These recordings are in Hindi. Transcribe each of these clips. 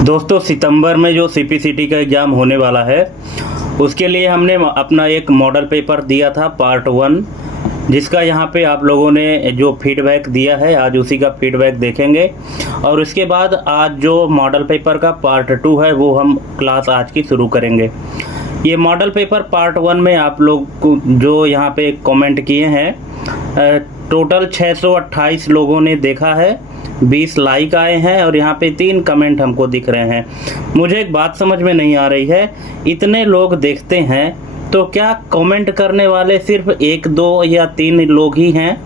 दोस्तों, सितंबर में जो सीपीसीटी का एग्ज़ाम होने वाला है उसके लिए हमने अपना एक मॉडल पेपर दिया था पार्ट 1, जिसका यहाँ पे आप लोगों ने जो फीडबैक दिया है आज उसी का फीडबैक देखेंगे। और उसके बाद आज जो मॉडल पेपर का पार्ट 2 है वो हम क्लास आज की शुरू करेंगे। ये मॉडल पेपर पार्ट 1 में आप लोग को जो यहाँ पे कमेंट किए हैं, टोटल 628 लोगों ने देखा है, 20 लाइक आए हैं और यहाँ पे 3 कमेंट हमको दिख रहे हैं। मुझे एक बात समझ में नहीं आ रही है, इतने लोग देखते हैं तो क्या कमेंट करने वाले सिर्फ 1, 2 या 3 लोग ही हैं?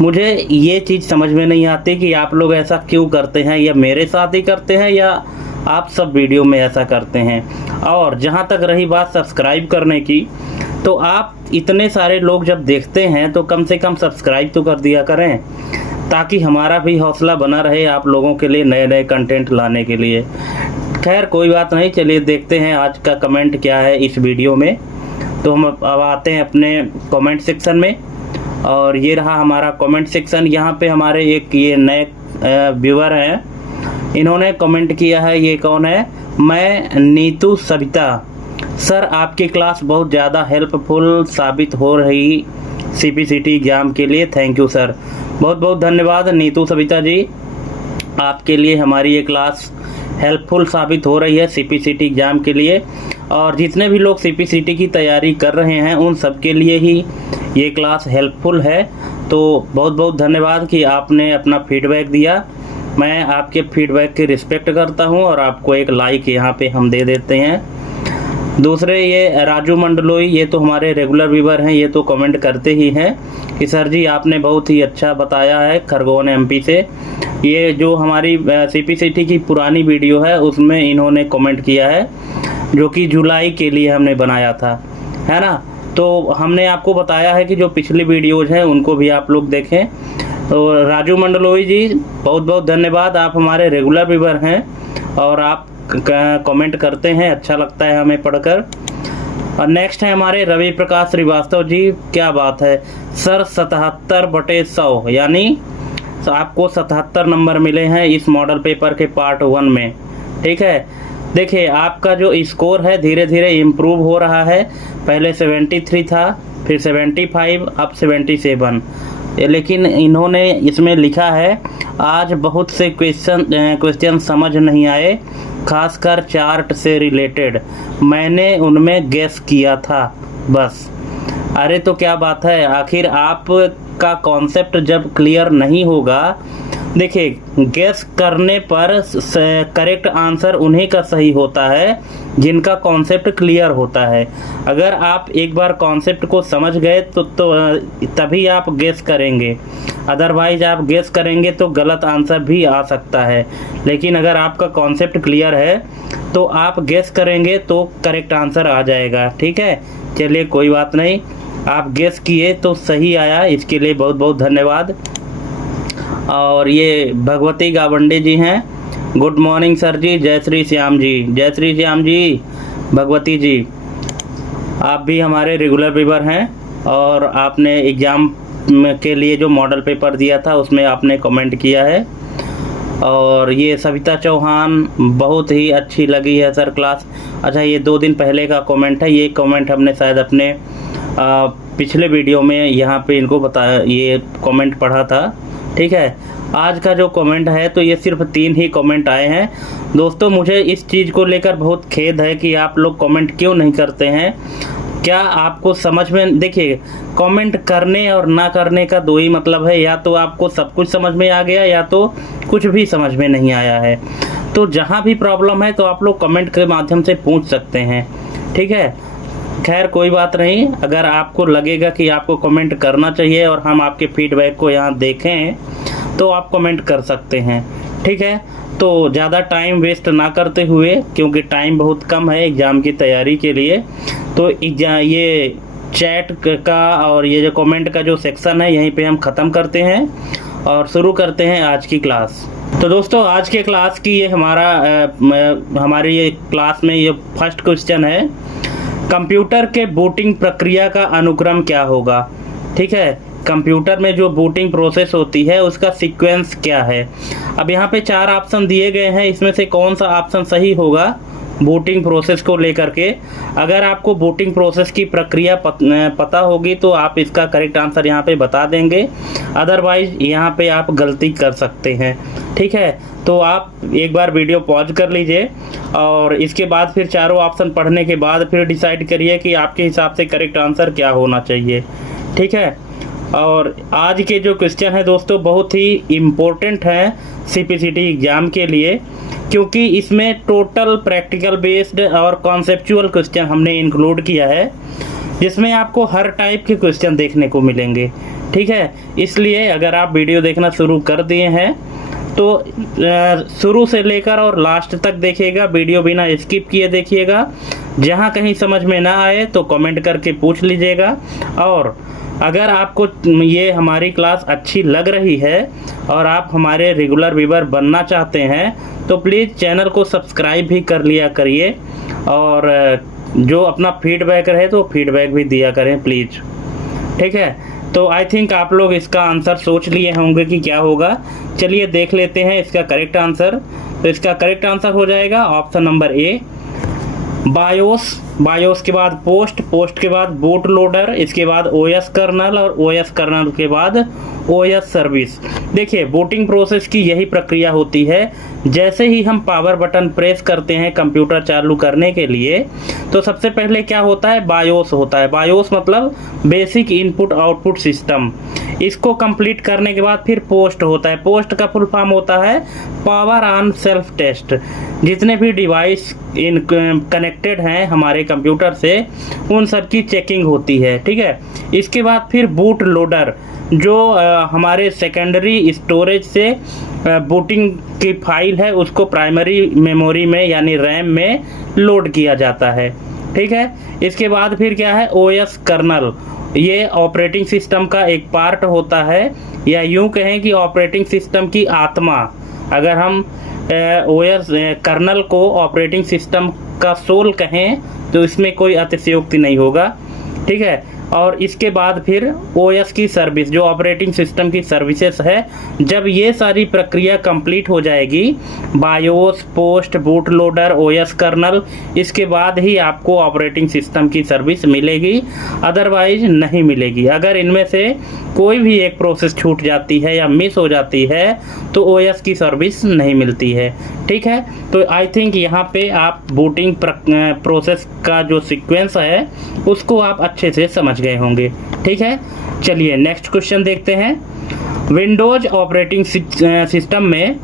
मुझे ये चीज़ समझ में नहीं आती कि आप लोग ऐसा क्यों करते हैं, या मेरे साथ ही करते हैं या आप सब वीडियो में ऐसा करते हैं। और जहाँ तक रही बात सब्सक्राइब करने की, तो आप इतने सारे लोग जब देखते हैं तो कम से कम सब्सक्राइब तो कर दिया करें, ताकि हमारा भी हौसला बना रहे आप लोगों के लिए नए नए कंटेंट लाने के लिए। खैर कोई बात नहीं, चलिए देखते हैं आज का कमेंट क्या है इस वीडियो में। तो हम अब आते हैं अपने कमेंट सेक्शन में, और ये रहा हमारा कमेंट सेक्शन। यहाँ पे हमारे एक ये नए व्यूअर हैं, इन्होंने कमेंट किया है। ये कौन है? मैं नीतू सविता। सर, आपकी क्लास बहुत ज़्यादा हेल्पफुल साबित हो रही सीपीसीटी एग्ज़ाम के लिए। थैंक यू सर, बहुत बहुत धन्यवाद नीतू सविता जी, आपके लिए हमारी ये क्लास हेल्पफुल साबित हो रही है सीपीसीटी एग्ज़ाम के लिए। और जितने भी लोग सीपीसीटी की तैयारी कर रहे हैं उन सब के लिए ही ये क्लास हेल्पफुल है। तो बहुत बहुत धन्यवाद कि आपने अपना फीडबैक दिया। मैं आपके फीडबैक की रिस्पेक्ट करता हूं और आपको एक लाइक यहाँ पे हम दे देते हैं। दूसरे ये राजू मंडलोई, ये तो हमारे रेगुलर व्यूअर हैं, ये तो कमेंट करते ही हैं कि सर जी आपने बहुत ही अच्छा बताया है, खरगोन एमपी से। ये जो हमारी सीपीसीटी की पुरानी वीडियो है उसमें इन्होंने कमेंट किया है, जो कि जुलाई के लिए हमने बनाया था, है ना। तो हमने आपको बताया है कि जो पिछली वीडियोज़ हैं उनको भी आप लोग देखें। तो राजू मंडलोई जी बहुत बहुत धन्यवाद, आप हमारे रेगुलर व्यूअर हैं और आप कमेंट करते हैं, अच्छा लगता है हमें पढ़कर। और नेक्स्ट है हमारे रवि प्रकाश श्रीवास्तव जी। क्या बात है सर, 77/100 यानी आपको 77 नंबर मिले हैं इस मॉडल पेपर के पार्ट 1 में। ठीक है, देखिए आपका जो स्कोर है धीरे धीरे इम्प्रूव हो रहा है। पहले 73 था, फिर 75, अब 77। लेकिन इन्होंने इसमें लिखा है आज बहुत से क्वेश्चन समझ नहीं आए, खासकर चार्ट से रिलेटेड, मैंने उनमें गेस किया था बस। अरे तो क्या बात है, आखिर आपका कॉन्सेप्ट जब क्लियर नहीं होगा, देखिए गेस करने पर करेक्ट आंसर उन्हीं का सही होता है जिनका कॉन्सेप्ट क्लियर होता है। अगर आप एक बार कॉन्सेप्ट को समझ गए तो तभी आप गेस करेंगे, अदरवाइज आप गेस करेंगे तो गलत आंसर भी आ सकता है। लेकिन अगर आपका कॉन्सेप्ट क्लियर है तो आप गेस करेंगे तो करेक्ट आंसर आ जाएगा। ठीक है, चलिए कोई बात नहीं, आप गेस किए तो सही आया, इसके लिए बहुत बहुत धन्यवाद। और ये भगवती गावंडे जी हैं, गुड मॉर्निंग सर जी, जय श्री श्याम जी, जय श्री श्याम जी। भगवती जी आप भी हमारे रेगुलर व्यूअर हैं और आपने एग्ज़ाम के लिए जो मॉडल पेपर दिया था उसमें आपने कमेंट किया है। और ये सविता चौहान, बहुत ही अच्छी लगी है सर क्लास। अच्छा, ये 2 दिन पहले का कमेंट है, ये कमेंट हमने शायद अपने पिछले वीडियो में यहाँ पे इनको बताया, ये कमेंट पढ़ा था। ठीक है, आज का जो कमेंट है तो ये सिर्फ 3 ही कमेंट आए हैं। दोस्तों, मुझे इस चीज़ को लेकर बहुत खेद है कि आप लोग कमेंट क्यों नहीं करते हैं। क्या आपको समझ में, देखिए कमेंट करने और ना करने का 2 ही मतलब है, या तो आपको सब कुछ समझ में आ गया या तो कुछ भी समझ में नहीं आया है। तो जहाँ भी प्रॉब्लम है तो आप लोग कमेंट के माध्यम से पूछ सकते हैं। ठीक है, खैर कोई बात नहीं, अगर आपको लगेगा कि आपको कमेंट करना चाहिए और हम आपके फीडबैक को यहाँ देखें तो आप कमेंट कर सकते हैं। ठीक है, तो ज़्यादा टाइम वेस्ट ना करते हुए, क्योंकि टाइम बहुत कम है एग्ज़ाम की तैयारी के लिए, तो ये चैट का और ये जो कमेंट का जो सेक्शन है यहीं पे हम ख़त्म करते हैं और शुरू करते हैं आज की क्लास। तो दोस्तों, आज के क्लास की ये हमारी ये क्लास में ये फर्स्ट क्वेश्चन है, कंप्यूटर के बूटिंग प्रक्रिया का अनुक्रम क्या होगा। ठीक है, कंप्यूटर में जो बूटिंग प्रोसेस होती है उसका सीक्वेंस क्या है। अब यहाँ पे 4 ऑप्शन दिए गए हैं, इसमें से कौन सा ऑप्शन सही होगा बूटिंग प्रोसेस को लेकर के। अगर आपको बूटिंग प्रोसेस की प्रक्रिया पता होगी तो आप इसका करेक्ट आंसर यहाँ पे बता देंगे, अदरवाइज यहाँ पे आप गलती कर सकते हैं। ठीक है, तो आप एक बार वीडियो पॉज कर लीजिए और इसके बाद फिर चारों ऑप्शन पढ़ने के बाद फिर डिसाइड करिए कि आपके हिसाब से करेक्ट आंसर क्या होना चाहिए। ठीक है, और आज के जो क्वेश्चन है दोस्तों बहुत ही इम्पोर्टेंट हैं सीपीसीटी एग्ज़ाम के लिए, क्योंकि इसमें टोटल प्रैक्टिकल बेस्ड और कॉन्सेप्चुअल क्वेश्चन हमने इंक्लूड किया है, जिसमें आपको हर टाइप के क्वेश्चन देखने को मिलेंगे। ठीक है, इसलिए अगर आप वीडियो देखना शुरू कर दिए हैं तो शुरू से लेकर और लास्ट तक देखिएगा, वीडियो बिना स्किप किए देखिएगा। जहाँ कहीं समझ में ना आए तो कमेंट करके पूछ लीजिएगा, और अगर आपको ये हमारी क्लास अच्छी लग रही है और आप हमारे रेगुलर व्यूअर बनना चाहते हैं तो प्लीज़ चैनल को सब्सक्राइब भी कर लिया करिए, और जो अपना फीडबैक रहे तो फीडबैक भी दिया करें प्लीज़। ठीक है, तो आई थिंक आप लोग इसका आंसर सोच लिए होंगे कि क्या होगा। चलिए देख लेते हैं इसका करेक्ट आंसर। तो इसका करेक्ट आंसर हो जाएगा ऑप्शन नंबर ए, बायोस। बायोस के बाद पोस्ट, पोस्ट के बाद बूट लोडर, इसके बाद ओएस कर्नल, और ओएस कर्नल के बाद ओएस सर्विस। देखिए, बूटिंग प्रोसेस की यही प्रक्रिया होती है। जैसे ही हम पावर बटन प्रेस करते हैं कंप्यूटर चालू करने के लिए, तो सबसे पहले क्या होता है, बायोस होता है। बायोस मतलब बेसिक इनपुट आउटपुट सिस्टम। इसको कंप्लीट करने के बाद फिर पोस्ट होता है। पोस्ट का फुल फॉर्म होता है पावर ऑन सेल्फ टेस्ट। जितने भी डिवाइस कनेक्टेड हैं हमारे कंप्यूटर से, उन सब की चेकिंग होती है। ठीक है, इसके बाद फिर बूट लोडर, जो हमारे सेकेंडरी स्टोरेज से बूटिंग की फाइल है उसको प्राइमरी मेमोरी में यानी रैम में लोड किया जाता है। ठीक है, इसके बाद फिर क्या है, ओएस कर्नल। ये ऑपरेटिंग सिस्टम का एक पार्ट होता है, या यूं कहें कि ऑपरेटिंग सिस्टम की आत्मा। अगर हम ओएस कर्नल को ऑपरेटिंग सिस्टम का सोल कहें तो इसमें कोई अतिशयोक्ति नहीं होगा। ठीक है, और इसके बाद फिर ओएस की सर्विस, जो ऑपरेटिंग सिस्टम की सर्विसेज है, जब ये सारी प्रक्रिया कंप्लीट हो जाएगी, BIOS, POST, boot loader, OS kernel, इसके बाद ही आपको ऑपरेटिंग सिस्टम की सर्विस मिलेगी, अदरवाइज नहीं मिलेगी। अगर इनमें से कोई भी एक प्रोसेस छूट जाती है या मिस हो जाती है तो ओएस की सर्विस नहीं मिलती है। ठीक है, तो आई थिंक यहाँ पे आप बूटिंग प्रोसेस का जो सीक्वेंस है उसको आप अच्छे से समझ गए होंगे। ठीक है, चलिए नेक्स्ट क्वेश्चन देखते हैं। विंडोज ऑपरेटिंग सिस्टम में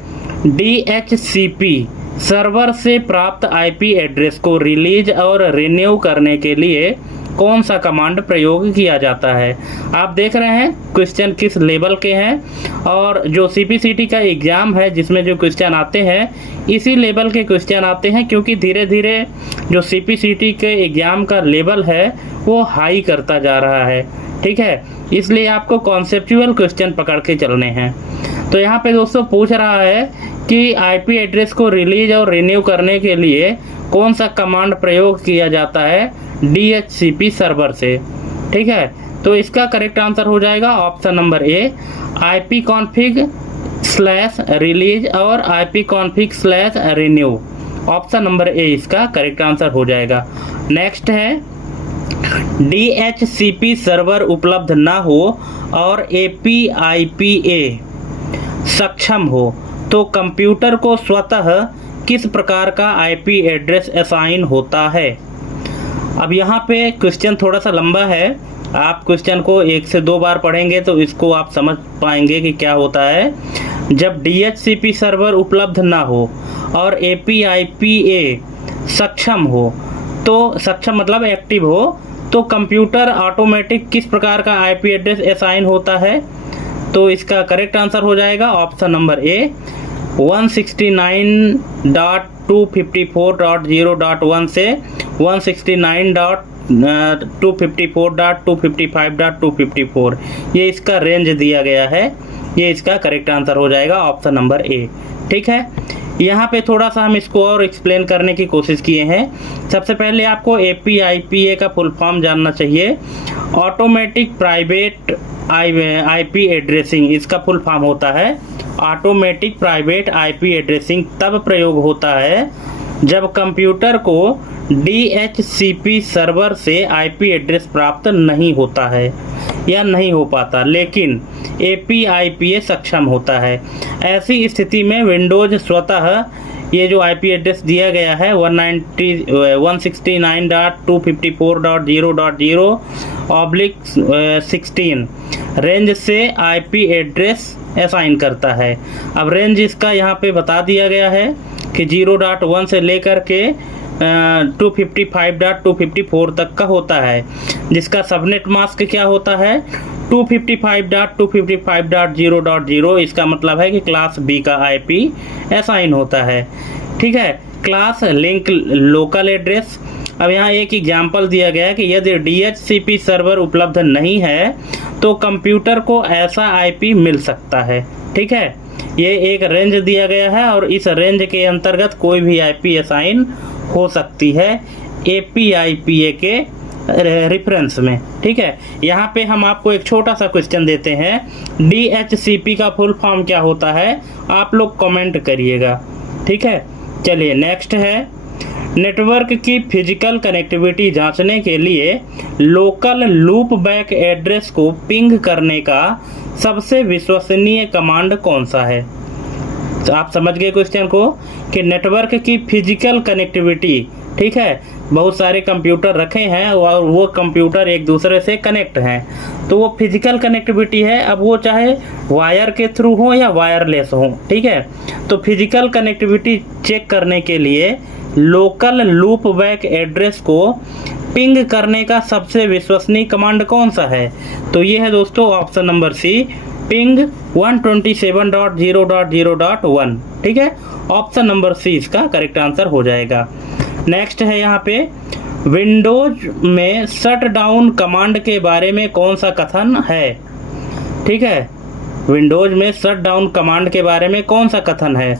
DHCP सर्वर से प्राप्त आईपी एड्रेस को रिलीज और रिन्यू करने के लिए कौन सा कमांड प्रयोग किया जाता है। आप देख रहे हैं क्वेश्चन किस लेवल के हैं, और जो सीपीसीटी का एग्ज़ाम है जिसमें जो क्वेश्चन आते हैं इसी लेवल के क्वेश्चन आते हैं, क्योंकि धीरे धीरे जो सीपीसीटी के एग्ज़ाम का लेवल है वो हाई करता जा रहा है। ठीक है, इसलिए आपको कॉन्सेप्चुअल क्वेश्चन पकड़ के चलने हैं। तो यहाँ पे दोस्तों पूछ रहा है कि आईपी एड्रेस को रिलीज और रिन्यू करने के लिए कौन सा कमांड प्रयोग किया जाता है DHCP सर्वर से। ठीक है, तो इसका करेक्ट आंसर हो जाएगा ऑप्शन नंबर ए, ipconfig/release और ipconfig/renew। ऑप्शन नंबर ए इसका करेक्ट आंसर हो जाएगा। नेक्स्ट है, DHCP सर्वर उपलब्ध ना हो और APIPA सक्षम हो तो कंप्यूटर को स्वतः किस प्रकार का आईपी एड्रेस असाइन होता है। अब यहाँ पे क्वेश्चन थोड़ा सा लंबा है, आप क्वेश्चन को 1 से 2 बार पढ़ेंगे तो इसको आप समझ पाएंगे कि क्या होता है। जब DHCP सर्वर उपलब्ध ना हो और APIPA सक्षम हो, तो सक्षम मतलब एक्टिव हो, तो कंप्यूटर ऑटोमेटिक किस प्रकार का आईपी एड्रेस असाइन होता है। तो इसका करेक्ट आंसर हो जाएगा ऑप्शन नंबर ए, 169.254.0.1 से 169.254.255.254 ये इसका रेंज दिया गया है। ये इसका करेक्ट आंसर हो जाएगा ऑप्शन नंबर ए। ठीक है, यहाँ पे थोड़ा सा हम इसको और एक्सप्लेन करने की कोशिश किए हैं। सबसे पहले आपको APIPA का फुल फॉर्म जानना चाहिए। ऑटोमेटिक प्राइवेट IP एड्रेसिंग इसका फुल फॉर्म होता है। ऑटोमेटिक प्राइवेट IP एड्रेसिंग तब प्रयोग होता है जब कंप्यूटर को DHCP सर्वर से IP एड्रेस प्राप्त नहीं होता है या नहीं हो पाता, लेकिन APIPA सक्षम होता है। ऐसी स्थिति में विंडोज स्वतः ये जो IP एड्रेस दिया गया है 169.254.0.0/16 रेंज से IP एड्रेस असाइन करता है। अब रेंज इसका यहाँ पे बता दिया गया है कि 0.1 से लेकर के 255.254 तक का होता है, जिसका सबनेट मास्क क्या होता है 255.255.0.0। इसका मतलब है कि क्लास B का IP असाइन होता है। ठीक है, क्लास लिंक लोकल एड्रेस। अब यहाँ एक एग्जाम्पल दिया गया है कि यदि DHCP सर्वर उपलब्ध नहीं है तो कंप्यूटर को ऐसा IP मिल सकता है। ठीक है, ये एक रेंज दिया गया है और इस रेंज के अंतर्गत कोई भी IP असाइन हो सकती है APIPA के रेफरेंस में। ठीक है, यहाँ पे हम आपको एक छोटा सा क्वेश्चन देते हैं। DHCP का फुल फॉर्म क्या होता है, आप लोग कमेंट करिएगा। ठीक है, चलिए नेक्स्ट है, नेटवर्क की फिजिकल कनेक्टिविटी जांचने के लिए लोकल लूप बैक एड्रेस को पिंग करने का सबसे विश्वसनीय कमांड कौन सा है। तो आप समझ गए क्वेश्चन को कि नेटवर्क की फिजिकल कनेक्टिविटी। ठीक है, बहुत सारे कंप्यूटर रखे हैं और वो कंप्यूटर एक दूसरे से कनेक्ट हैं, तो वो फिजिकल कनेक्टिविटी है। अब वो चाहे वायर के थ्रू हो या वायरलेस हो। ठीक है, तो फिजिकल कनेक्टिविटी चेक करने के लिए लोकल लूप बैक एड्रेस को पिंग करने का सबसे विश्वसनीय कमांड कौन सा है। तो ये है दोस्तों ऑप्शन नंबर सी, पिंग 127.0.0.1। ठीक है, ऑप्शन नंबर सी इसका करेक्ट आंसर हो जाएगा। नेक्स्ट है यहाँ पे, विंडोज में शट डाउन कमांड के बारे में कौन सा कथन है। ठीक है, विंडोज में शट डाउन कमांड के बारे में कौन सा कथन है,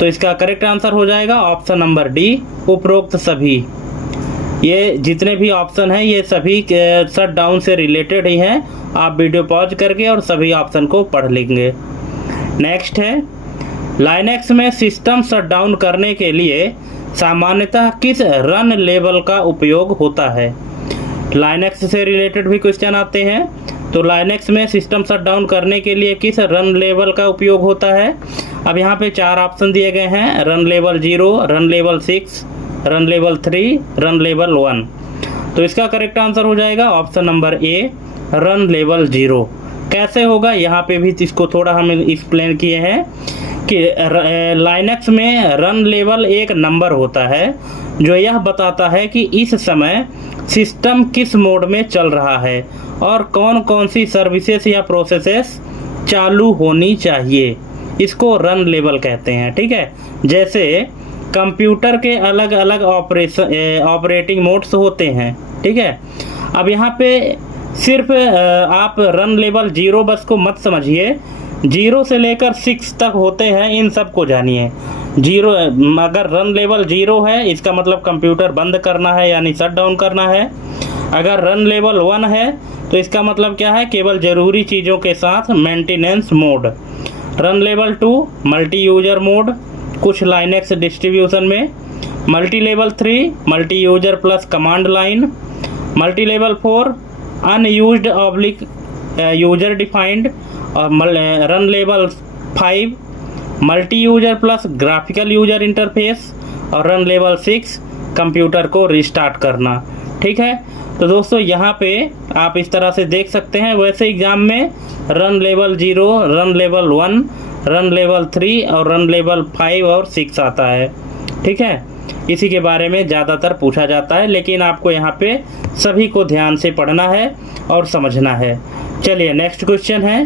तो इसका करेक्ट आंसर हो जाएगा ऑप्शन नंबर डी, उपरोक्त सभी। ये जितने भी ऑप्शन हैं ये सभी शट डाउन से रिलेटेड ही हैं। आप वीडियो पॉज करके और सभी ऑप्शन को पढ़ लेंगे। नेक्स्ट है, लाइनेक्स में सिस्टम शट डाउन करने के लिए सामान्यतः किस रन लेवल का उपयोग होता है। लाइनेक्स से रिलेटेड भी क्वेश्चन आते हैं, तो लाइनेक्स में सिस्टम शट डाउन करने के लिए किस रन लेवल का उपयोग होता है। अब यहाँ पे 4 ऑप्शन दिए गए हैं, run level 0, run level 6, run level 3, run level 1। तो इसका करेक्ट आंसर हो जाएगा ऑप्शन नंबर ए, रन लेवल 0। कैसे होगा, यहाँ पे भी इसको थोड़ा हम एक्सप्लेन किए हैं कि लाइनेक्स में रन लेवल एक नंबर होता है जो यह बताता है कि इस समय सिस्टम किस मोड में चल रहा है और कौन कौन सी सर्विसेज या प्रोसेसेस चालू होनी चाहिए। इसको रन लेवल कहते हैं। ठीक है, जैसे कंप्यूटर के अलग अलग ऑपरेटिंग मोड्स होते हैं। ठीक है, अब यहाँ पे सिर्फ आप रन लेवल 0 बस को मत समझिए, 0 से लेकर 6 तक होते हैं, इन सब को जानिए। 0 अगर रन लेवल 0 है इसका मतलब कंप्यूटर बंद करना है यानी शट डाउन करना है। अगर रन लेवल 1 है तो इसका मतलब क्या है, केवल ज़रूरी चीज़ों के साथ maintenance mode. Run level 2 multi user mode कुछ लाइनेक्स डिस्ट्रीब्यूशन में, multi level 3 multi user plus command line, multi level 4 unused oblique user defined, और run level 5 multi user plus graphical user interface, और रन लेवल 6 कंप्यूटर को रिस्टार्ट करना। ठीक है, तो दोस्तों यहाँ पे आप इस तरह से देख सकते हैं। वैसे एग्जाम में run level 0, run level 1, run level 3 और रन लेवल 5 और 6 आता है। ठीक है, इसी के बारे में ज़्यादातर पूछा जाता है, लेकिन आपको यहाँ पे सभी को ध्यान से पढ़ना है और समझना है। चलिए नेक्स्ट क्वेश्चन है,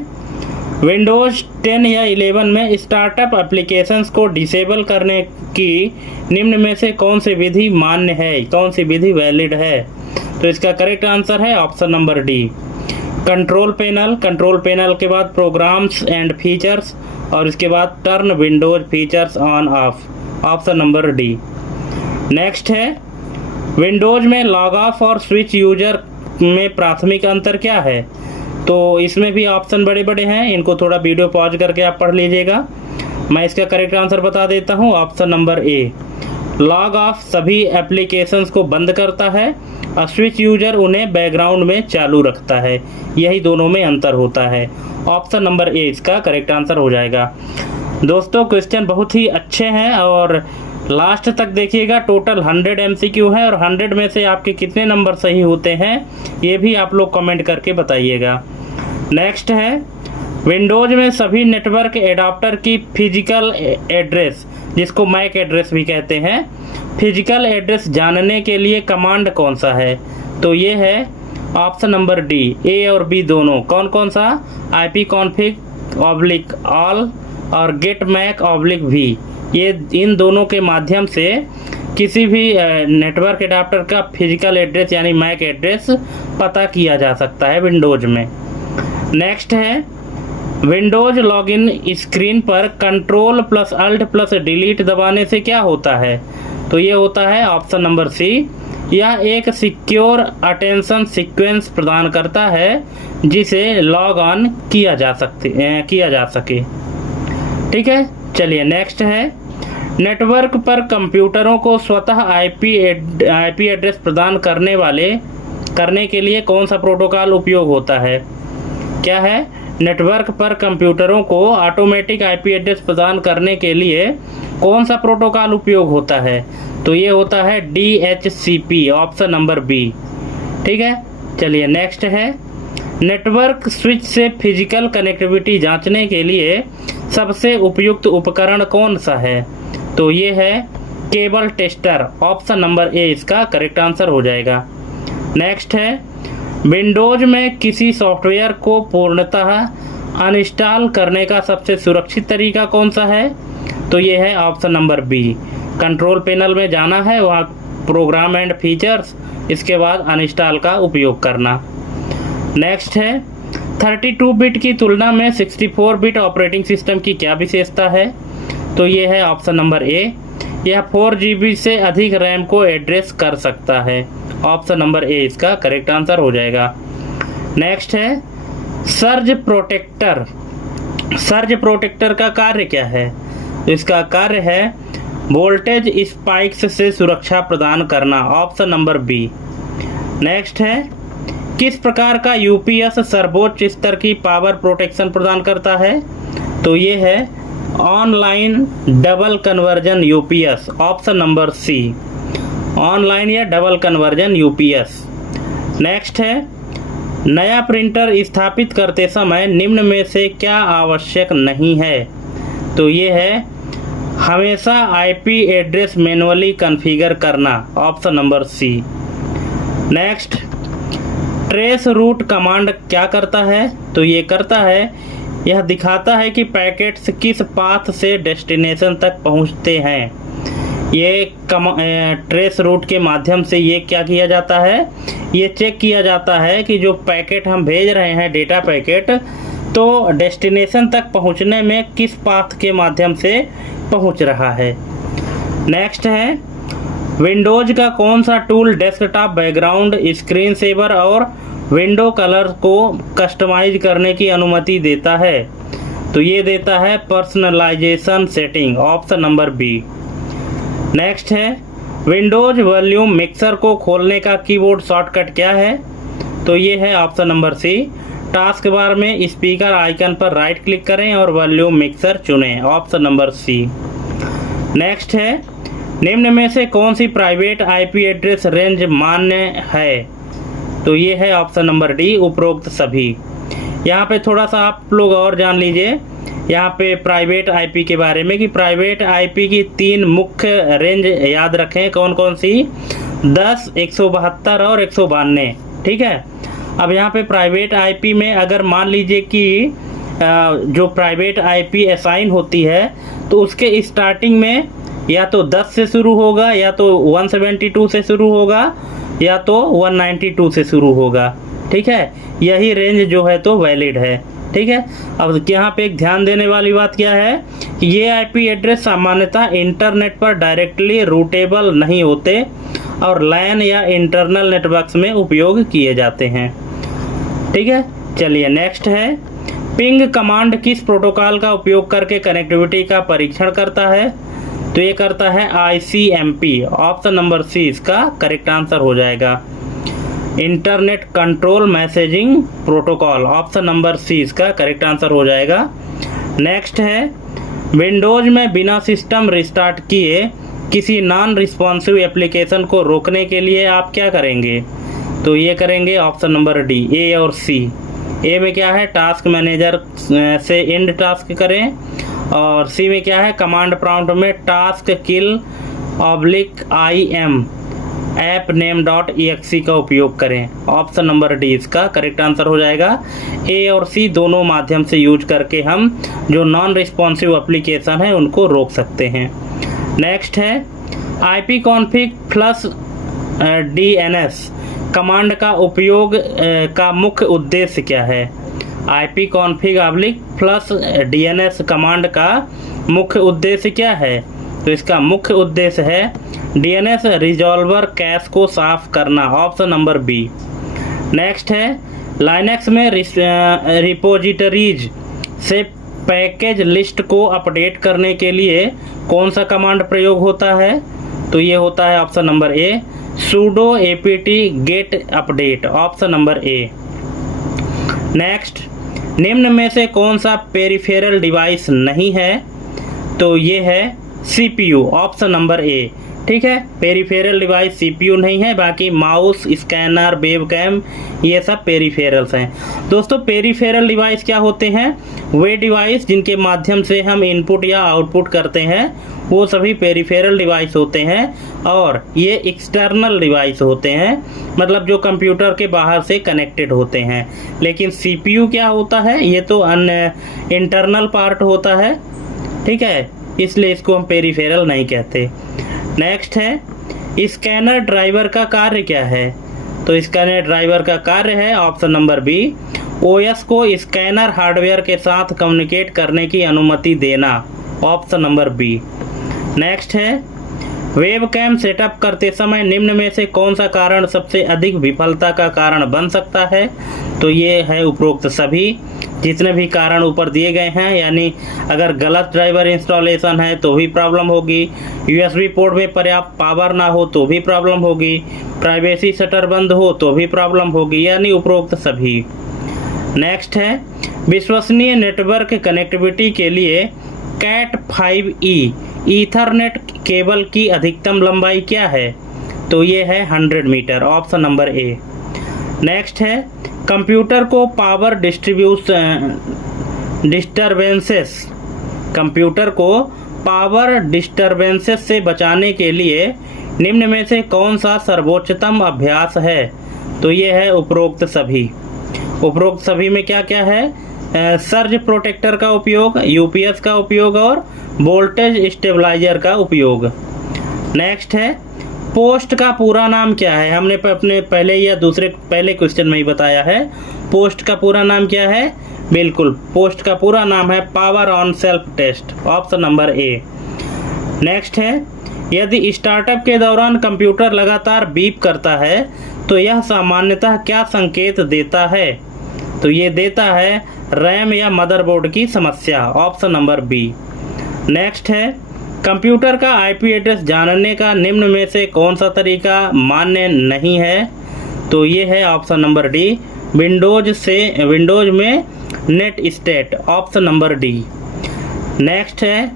विंडोज़ 10 या 11 में स्टार्टअप एप्लीकेशंस को डिसेबल करने की निम्न में से कौन सी विधि मान्य है, कौन सी विधि वैलिड है। तो इसका करेक्ट आंसर है option number D, control panel. Control panel के बाद प्रोग्राम्स एंड फीचर्स, और इसके बाद turn Windows features on off, option number D. Next है विंडोज में लॉग ऑफ और स्विच यूजर में प्राथमिक अंतर क्या है। तो इसमें भी ऑप्शन बड़े बड़े हैं, इनको थोड़ा वीडियो पॉज करके आप पढ़ लीजिएगा। मैं इसका करेक्ट आंसर बता देता हूँ, option number A. Log of सभी एप्लीकेशंस को बंद करता है और स्विच यूजर उन्हें बैकग्राउंड में चालू रखता है, यही दोनों में अंतर होता है। ऑप्शन नंबर ए इसका करेक्ट आंसर हो जाएगा। दोस्तों क्वेश्चन बहुत ही अच्छे हैं और लास्ट तक देखिएगा। टोटल 100 MCQ है और 100 में से आपके कितने नंबर सही होते हैं ये भी आप लोग कमेंट करके बताइएगा। नेक्स्ट है विंडोज में सभी नेटवर्क एडाप्टर की फिजिकल एड्रेस, जिसको मैक एड्रेस भी कहते हैं, फिजिकल एड्रेस जानने के लिए कमांड कौन सा है। तो ये है ऑप्शन नंबर डी, ए और बी दोनों। कौन कौन सा, ipconfig/all और getMac/v। ये इन दोनों के माध्यम से किसी भी नेटवर्क एडाप्टर का फिजिकल एड्रेस यानी मैक एड्रेस पता किया जा सकता है विंडोज में। नेक्स्ट है विंडोज लॉगिन स्क्रीन पर Ctrl+Alt+Delete दबाने से क्या होता है। तो ये होता है ऑप्शन नंबर सी, यह एक सिक्योर अटेंशन सीक्वेंस प्रदान करता है जिसे लॉग ऑन किया जा सके। ठीक है, चलिए नेक्स्ट है नेटवर्क पर कंप्यूटरों को स्वतः आईपी एड्रेस प्रदान करने के लिए कौन सा प्रोटोकॉल उपयोग होता है। क्या है, नेटवर्क पर कंप्यूटरों को ऑटोमेटिक आईपी एड्रेस प्रदान करने के लिए कौन सा प्रोटोकॉल उपयोग होता है। तो ये होता है DHCP, ऑप्शन नंबर बी। ठीक है, चलिए नेक्स्ट है नेटवर्क स्विच से फिजिकल कनेक्टिविटी जांचने के लिए सबसे उपयुक्त उपकरण कौन सा है। तो ये है केबल टेस्टर, ऑप्शन नंबर ए इसका करेक्ट आंसर हो जाएगा। नेक्स्ट है विंडोज में किसी सॉफ्टवेयर को पूर्णतः अनइंस्टॉल करने का सबसे सुरक्षित तरीका कौन सा है। तो ये है option number B, control panel में जाना है, वहाँ प्रोग्राम एंड फीचर्स, इसके बाद अनइंस्टॉल का उपयोग करना। नेक्स्ट है 32 बिट की तुलना में 64 बिट ऑपरेटिंग सिस्टम की क्या विशेषता है। तो ये है ऑप्शन नंबर ए, यह 4 GB से अधिक रैम को एड्रेस कर सकता है। ऑप्शन नंबर ए इसका करेक्ट आंसर हो जाएगा। नेक्स्ट है सर्ज प्रोटेक्टर का कार्य क्या है। तो इसका कार्य है वोल्टेज स्पाइक्स से सुरक्षा प्रदान करना, ऑप्शन नंबर बी। नेक्स्ट है किस प्रकार का यूपीएस सर्वोच्च स्तर की पावर प्रोटेक्शन प्रदान करता है। तो ये है online double conversion UPS, option number C, online या डबल कन्वर्जन यूपीएस। नेक्स्ट है नया प्रिंटर स्थापित करते समय निम्न में से क्या आवश्यक नहीं है। तो ये है हमेशा आईपी एड्रेस मैन्युअली कॉन्फ़िगर करना, option number C. Next trace route command क्या करता है। तो ये करता है, यह दिखाता है कि पैकेट्स किस पाथ से डेस्टिनेशन तक पहुंचते हैं। ये ट्रेस रूट के माध्यम से ये क्या किया जाता है, ये चेक किया जाता है कि जो पैकेट हम भेज रहे हैं, डेटा पैकेट, तो डेस्टिनेशन तक पहुंचने में किस पाथ के माध्यम से पहुंच रहा है। नेक्स्ट है विंडोज का कौन सा tool desktop background, screen saver और विंडो कलर को कस्टमाइज करने की अनुमति देता है। तो ये देता है personalisation setting, option number B. Next है विंडोज वॉल्यूम मिक्सर को खोलने का कीबोर्ड शॉर्टकट क्या है। तो ये है option number C, task bar में स्पीकर आइकन पर राइट क्लिक करें और वॉल्यूम मिक्सर चुनें, ऑप्शन नंबर सी। नेक्स्ट है निम्न में से कौन सी प्राइवेट आईपी एड्रेस रेंज मान्य है। तो ये है ऑप्शन नंबर डी, उपरोक्त सभी। यहाँ पे थोड़ा सा आप लोग और जान लीजिए यहाँ पे प्राइवेट आईपी के बारे में कि प्राइवेट आईपी की 3 मुख्य रेंज याद रखें, कौन कौन सी, 10, 172 और 192। ठीक है, अब यहाँ पे प्राइवेट आईपी में अगर मान लीजिए कि जो प्राइवेट आईपी असाइन होती है तो उसके स्टार्टिंग में या तो 10 से शुरू होगा, या तो 172 से शुरू होगा, या तो 192 से शुरू होगा। ठीक है, यही रेंज जो है तो वैलिड है। ठीक है। अब यहाँ पे एक ध्यान देने वाली बात क्या है कि ये आईपी एड्रेस सामान्यतः इंटरनेट पर डायरेक्टली रूटेबल नहीं होते और लैन या इंटरनल नेटवर्क्स में उपयोग किए जाते हैं, ठीक है। चलिए नेक्स्ट है, पिंग कमांड किस प्रोटोकॉल का उपयोग करके कनेक्टिविटी का परीक्षण करता है? तो ये करता है ICMP, ऑप्शन नंबर सी इसका करेक्ट आंसर हो जाएगा। Internet control messaging protocol, option number C इसका करेक्ट आंसर हो जाएगा। नेक्स्ट है, विंडोज में बिना सिस्टम रिस्टार्ट किए किसी नॉन रिस्पॉन्सिव एप्लीकेशन को रोकने के लिए आप क्या करेंगे? तो ये करेंगे ऑप्शन नंबर डी, ए और सी। ए में क्या है, टास्क मैनेजर से एंड टास्क करें, और सी में क्या है, कमांड प्रॉम्प्ट में टास्क किल IM appname.exe का उपयोग करें। ऑप्शन नंबर डी इसका करेक्ट आंसर हो जाएगा। ए और सी दोनों माध्यम से यूज करके हम जो नॉन रिस्पॉन्सिव एप्लीकेशन है उनको रोक सकते हैं। नेक्स्ट है, ipconfig प्लस DNS कमांड का उपयोग का मुख्य उद्देश्य क्या है? ipconfig प्लस DNS कमांड का मुख्य उद्देश्य क्या है? तो इसका मुख्य उद्देश्य है DNS रिजॉल्वर कैश को साफ करना, ऑप्शन नंबर बी। नेक्स्ट है, लाइनक्स में रिपोजिटरीज से पैकेज लिस्ट को अपडेट करने के लिए कौन सा कमांड प्रयोग होता है? तो ये होता है option number A, sudo apt get update, option number A. Next, निम्न में से कौन सा पेरिफेरल डिवाइस नहीं है? तो ये है CPU, ऑप्शन नंबर ए, ठीक है। पेरिफेरल डिवाइस CPU नहीं है, बाकी माउस, स्कैनर, वेबकैम ये सब पेरिफेरल्स हैं। दोस्तों पेरिफेरल डिवाइस क्या होते हैं? वे डिवाइस जिनके माध्यम से हम इनपुट या आउटपुट करते हैं वो सभी पेरिफेरल डिवाइस होते हैं, और ये एक्सटर्नल डिवाइस होते हैं, मतलब जो कंप्यूटर के बाहर से कनेक्टेड होते हैं। लेकिन CPU क्या होता है? ये तो इंटरनल पार्ट होता है, ठीक है, इसलिए इसको हम पेरिफेरल नहीं कहते। नेक्स्ट है, स्कैनर ड्राइवर का कार्य क्या है? तो स्कैनर ड्राइवर का कार्य है ऑप्शन नंबर बी, OS को स्कैनर हार्डवेयर के साथ कम्युनिकेट करने की अनुमति देना, ऑप्शन नंबर बी। नेक्स्ट है, वेबकैम सेटअप करते समय निम्न में से कौन सा कारण सबसे अधिक विफलता का कारण बन सकता है? तो ये है उपरोक्त सभी जितने भी कारण ऊपर दिए गए हैं, यानी अगर गलत ड्राइवर इंस्टॉलेशन है तो भी प्रॉब्लम होगी, USB पोर्ट में पर्याप्त पावर ना हो तो भी प्रॉब्लम होगी, प्राइवेसी शटर बंद हो तो भी प्रॉब्लम होगी, यानी उपरोक्त सभी। नेक्स्ट है, विश्वसनीय नेटवर्क कनेक्टिविटी के लिए Cat5e ईथरनेट केबल की अधिकतम लंबाई क्या है? तो ये है 100 metre, option number A. Next है, कंप्यूटर को पावर डिस्टरबेंसेस से बचाने के लिए निम्न में से कौन सा सर्वोच्चतम अभ्यास है? तो ये है उपरोक्त सभी। उपरोक्त सभी में क्या क्या है? सर्ज प्रोटेक्टर का उपयोग, UPS का उपयोग और वोल्टेज स्टेबलाइजर का उपयोग। नेक्स्ट है, पोस्ट का पूरा नाम क्या है? हमने अपने पहले क्वेश्चन में ही बताया है। पोस्ट का पूरा नाम क्या है? बिल्कुल, पोस्ट का पूरा नाम है power on self test, option number A. Next है, यदि स्टार्टअप के दौरान कंप्यूटर लगातार बीप करता है तो यह सामान्यतः क्या संकेत देता है? तो ये देता है रैम या मदरबोर्ड की समस्या, ऑप्शन नंबर बी। नेक्स्ट है, कंप्यूटर का IP एड्रेस जानने का निम्न में से कौन सा तरीका मान्य नहीं है? तो ये है ऑप्शन नंबर डी, विंडोज में net state, option number D. Next है,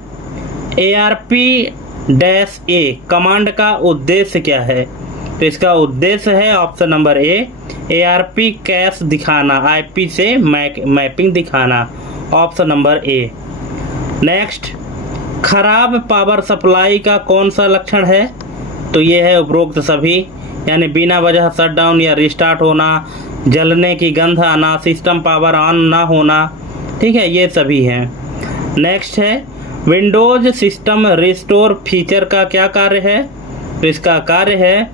ARP-A कमांड का उद्देश्य क्या है? तो इसका उद्देश्य है ऑप्शन नंबर ए, ARP कैश दिखाना, IP से मैपिंग दिखाना, ऑप्शन नंबर ए। नेक्स्ट, खराब पावर सप्लाई का कौन सा लक्षण है? तो ये है उपरोक्त सभी, यानी बिना वजह शटडाउन या रिस्टार्ट होना, जलने की गंध आना, सिस्टम पावर ऑन ना होना, ठीक है, ये सभी हैं। नेक्स्ट है, विंडोज सिस्टम रिस्टोर फीचर का क्या कार्य है? तो इसका कार्य है